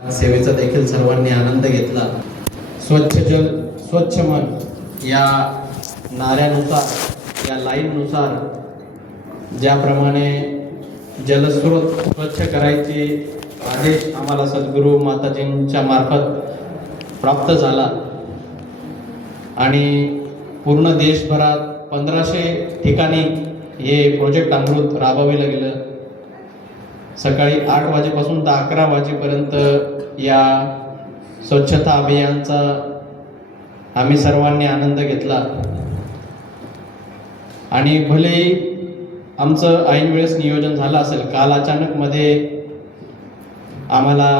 सेवेचा देखील सर्वांनी आनंद घेतला. स्वच्छ जल स्वच्छ मन या नाऱ्यानुसार, या लाईननुसार ज्याप्रमाणे जलस्रोत स्वच्छ करायचे आदेश आम्हाला सद्गुरू माताजींच्या मार्फत प्राप्त झाला आणि पूर्ण देशभरात 1500 ठिकाणी हे प्रोजेक्ट अमृत राबविलं गेलं. सकाळी 8 वाजेपासून तर 11 वाजेपर्यंत या स्वच्छता अभियानाचा आम्ही सर्वांनी आनंद घेतला. आणि भलेही आमचं ऐन वेळेस नियोजन झालं असेल, काल अचानकमध्ये आम्हाला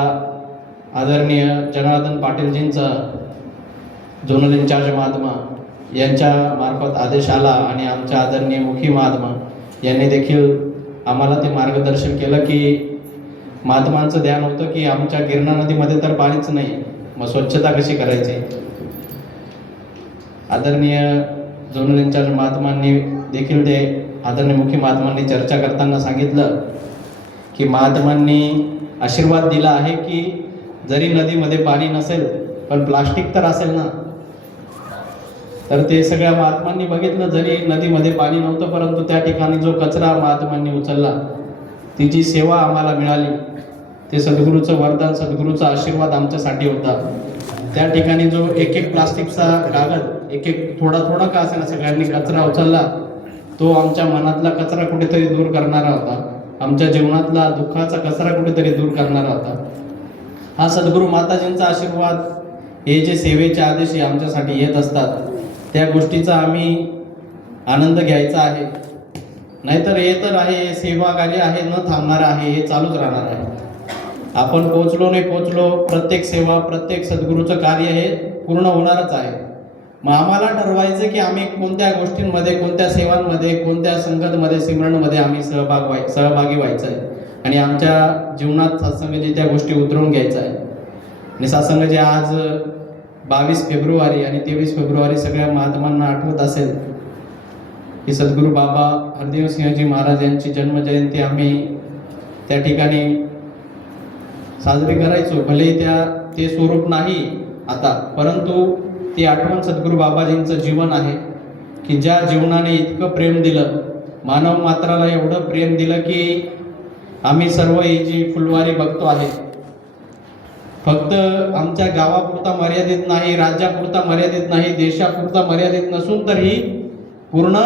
आदरणीय जनार्दन पाटीलजींचा झोनल इन्चार्ज महात्मा यांच्या मार्फत आदेश आला आणि आमच्या आदरणीय मुखी महात्मा यांनी देखील आम्हाला ते मार्गदर्शन केलं की महात्मांचं ध्यान होतं की आमच्या गिरणा नदीमध्ये तर पाणीच नाही, मग स्वच्छता कशी करायची. आदरणीय झोनल इन्चार्ज महात्मांनी देखील ते आदरणीय मुखी महात्मांनी चर्चा करताना सांगितलं की महात्मांनी आशीर्वाद दिला आहे की जरी नदीमध्ये पाणी नसेल पण प्लास्टिक तर असेल ना. तर ते सगळ्या महात्मांनी बघितलं, जरी नदीमध्ये पाणी नव्हतं परंतु त्या ठिकाणी जो कचरा महात्मांनी उचलला, ती जी सेवा आम्हाला मिळाली, ते सद्गुरूचं वरदान, सद्गुरूचा आशीर्वाद आमच्यासाठी होता. त्या ठिकाणी जो एक प्लास्टिकचा कागद, एक थोडा थोडा का असेना सगळ्यांनी कचरा उचलला, तो आमच्या मनातला कचरा कुठेतरी दूर करणारा होता, आमच्या जीवनातला दुःखाचा कचरा कुठेतरी दूर करणारा होता. हा सद्गुरू माताजींचा आशीर्वाद, हे जे सेवेचे आदेश आमच्यासाठी येत असतात त्या गोष्टीचा आम्ही आनंद घ्यायचा आहे. नाहीतर हे तर आहे, सेवा कार्य आहे, न थांबणार आहे, हे चालूच राहणार आहे. आपण पोचलो नाही पोचलो, प्रत्येक सेवा, प्रत्येक सद्गुरूचं कार्य हे पूर्ण होणारच आहे. मग आम्हाला ठरवायचं की आम्ही कोणत्या गोष्टींमध्ये, कोणत्या सेवांमध्ये, कोणत्या संगतमध्ये, सिमरणमध्ये आम्ही सहभागी व्हायचं आहे आणि आमच्या जीवनात सत्संगाची त्या गोष्टी उतरवून घ्यायचं आहे. आणि सत्संगाचे आज 22 फेब्रुवारी आणि 23 फेब्रुवारी सगळ्या महात्मांना आठवत असेल की सद्गुरू बाबा हरदेव सिंहजी महाराज यांची जन्मजयंती आम्ही त्या ठिकाणी साजरी करायचो. भले ते स्वरूप नाही आता, परंतु ती आठवण सद्गुरू बाबाजींचं जीवन आहे की ज्या जीवनाने इतकं प्रेम दिलं, मानव मात्राला एवढं प्रेम दिलं की आम्ही सर्व ही जी फुलवारी बघतो आहे फक्त आमच्या गावापुरता मर्यादित नाही, राज्यापुरता मर्यादित नाही, देशापुरता मर्यादित नसून तर ही पूर्ण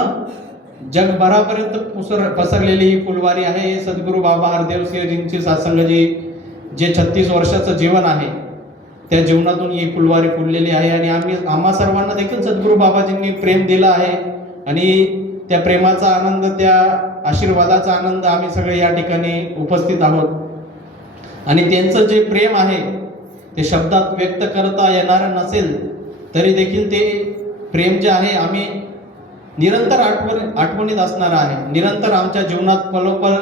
जगभरापर्यंत पसरलेली ही फुलवारी आहे. हे सद्गुरू बाबा हरदेव सिंहजींची सत्संगजी जे 36 वर्षाचं जीवन आहे त्या जीवनातून ही फुलवारी फुललेली आहे. आणि आम्हा सर्वांना देखील सद्गुरू बाबाजींनी प्रेम दिलं आहे आणि त्या प्रेमाचा आनंद, त्या आशीर्वादाचा आनंद आम्ही सगळे या ठिकाणी उपस्थित आहोत. आणि त्यांचं जे प्रेम आहे ते शब्दात व्यक्त करता येणारं नसेल तरी देखील ते प्रेम जे आहे आम्ही निरंतर आठवणीत असणार आहे. निरंतर आमच्या जीवनात पलोपल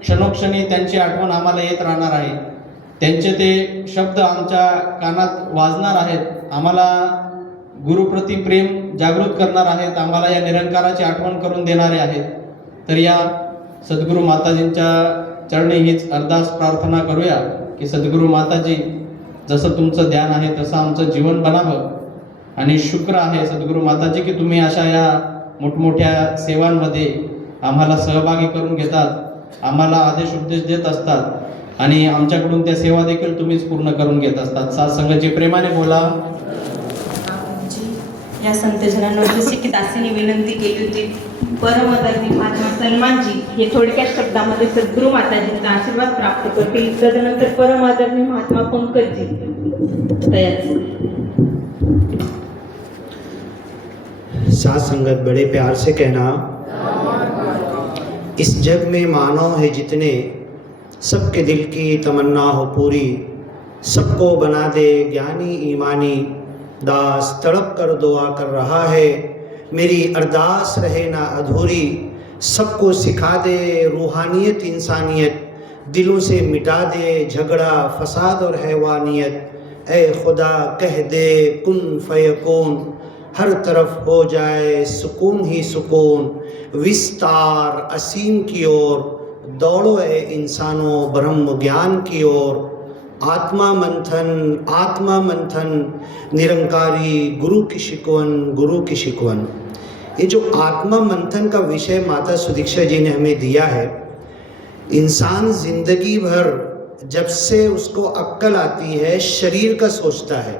क्षणोक्षणी त्यांची आठवण आम्हाला येत राहणार आहे. त्यांचे ते शब्द आमच्या कानात वाजणार आहेत, आम्हाला गुरुप्रती प्रेम जागृत करणार आहेत, आम्हाला या निरंकाराची आठवण करून देणारे आहेत. तर या सद्गुरू माताजींच्या चरणी हीच अरदास प्रार्थना करूया की सद्गुरू माताजी, जसं तुमचं ध्यान आहे तसं आमचं जीवन बनावं. आणि शुक्र आहे सद्गुरू माताजी की तुम्ही अशा या मोठमोठ्या सेवांमध्ये आम्हाला सहभागी करून घेतात, आम्हाला आदेश उपदेश देत असतात आणि आमच्याकडून त्या सेवा देखील तुम्हीच पूर्ण करून घेत असतात. सत्संगाची प्रेमाने बोला. या संतजनांना जसे की दासीने विनंती केली होती, परमदरणी महात्मा सन्मानजी हे थोडक्यात शब्दामध्ये सद्गुरू माताजींचा आशीर्वाद प्राप्त करतील. तदनंतर परमदरणी महात्मा पंकजजी तयार. साथ संगत बड़े प्यार से कहना, इस जग में मानव है जितने, सबके दिल की तमन्ना हो पूरी, सबको बना दे ज्ञानी ईमानी, दास तड़प कर दुआ कर रहा है, मेरी अरदास रहे ना अधूरी, सबको सिखा दे रूहानियत इंसानियत, दिलों से मिटा दे झगड़ा फसाद और हैवानियत, ए खुदा कह दे कुन फयकून, हर तरफ हो जाए सुकून ही सुकून, विस्तार असीम की ओर दौड़ो ए इंसानों ब्रह्म ज्ञान की ओर, आत्मा मंथन निरंकारी गुरु की शिकवन। ये जो आत्मा मंथन का विषय माता सुदीक्षा जी ने हमें दिया है, इंसान जिंदगी भर जब से उसको अक्ल आती है शरीर का सोचता है,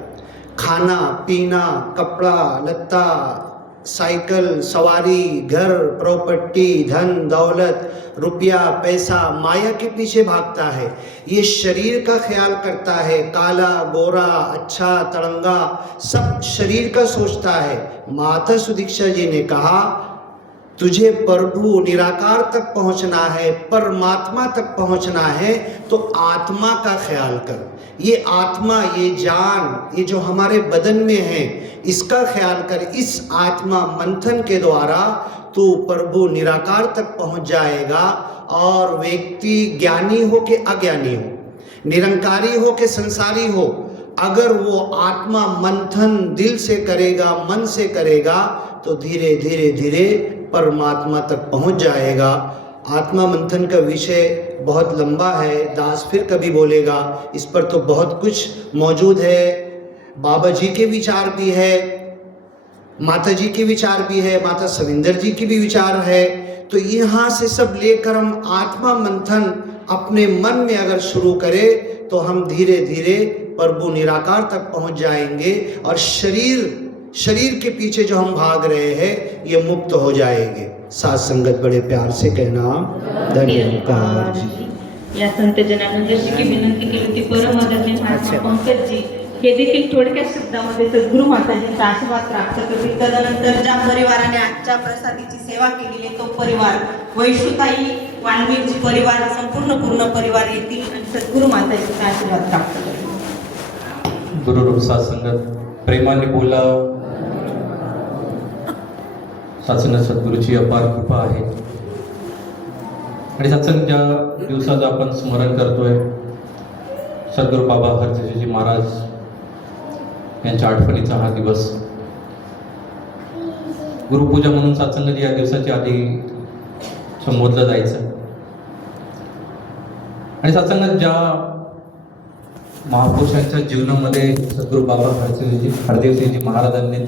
खाना पीना, कपड़ा लत्ता, साइकिल सवारी, घर प्रॉपर्टी, धन दौलत, रुपया पैसा, माया के पीछे भागता है। ये शरीर का ख्याल करता है, काला गोरा अच्छा तड़ंगा सब शरीर का सोचता है। माता सुदीक्षा जी ने कहा तुझे प्रभु निराकार तक पहुंचना है, परमात्मा तक पहुंचना है, तो आत्मा का ख्याल कर। ये आत्मा, ये जान, ये जो हमारे बदन में है, इसका ख्याल कर। इस आत्मा मंथन के द्वारा तू प्रभु निराकार तक पहुंच जाएगा। और व्यक्ति ज्ञानी हो कि अज्ञानी हो, निरंकारी हो कि संसारी हो, अगर वो आत्मा मंथन दिल से करेगा, मन से करेगा, तो धीरे धीरे धीरे परमात्मा तक पहुंच जाएगा। आत्मा मंथन का विषय बहुत लंबा है, दास फिर कभी बोलेगा। इस पर तो बहुत कुछ मौजूद है, बाबा जी के विचार भी है, माता जी के विचार भी है, माता सविंदर जी की भी विचार है। तो यहाँ से सब लेकर हम आत्मा मंथन अपने मन में अगर शुरू करें तो हम धीरे धीरे प्रभु निराकार तक पहुँच जाएंगे और शरीर के पीछे जो हम भाग रहे हैं ये मुक्त हो जाएंगे। साथ संगत बड़े प्यार से कहना धन्यवाद जी। या संत जनांना जशी की विनंती केली होती परम आदरणीय महात्मा पंकजजी हे देखील थोडक्या शब्दामध्ये सद्गुरू माताजींचा आशीर्वाद प्राप्त करतील। तदनंतर ज्या परिवाराने आजच्या प्रसादीची सेवा केलेली आहे तो परिवार, वैशुताई वाल्मीजी परिवार, पूर्ण परिवार येतील आणि सद्गुरू माताजींचा आशीर्वाद प्राप्त करतील। गुरुरूप सत्संगत प्रेमाने बोला। सत्संग सद्गुरूची अपार कृपा आहे आणि सत्संग ज्या दिवसाचं आपण स्मरण करतोय सद्गुरू बाबा हरजयजी महाराज यांच्या आठवणीचा हा दिवस। गुरुपूजा म्हणून सत्संग या दिवसाच्या आधी संबोधलं जायचं आणि सत्संगात ज्या महापुरुषांच्या जीवनामध्ये सद्गुरू बाबा हरदेवजी महाराजांनी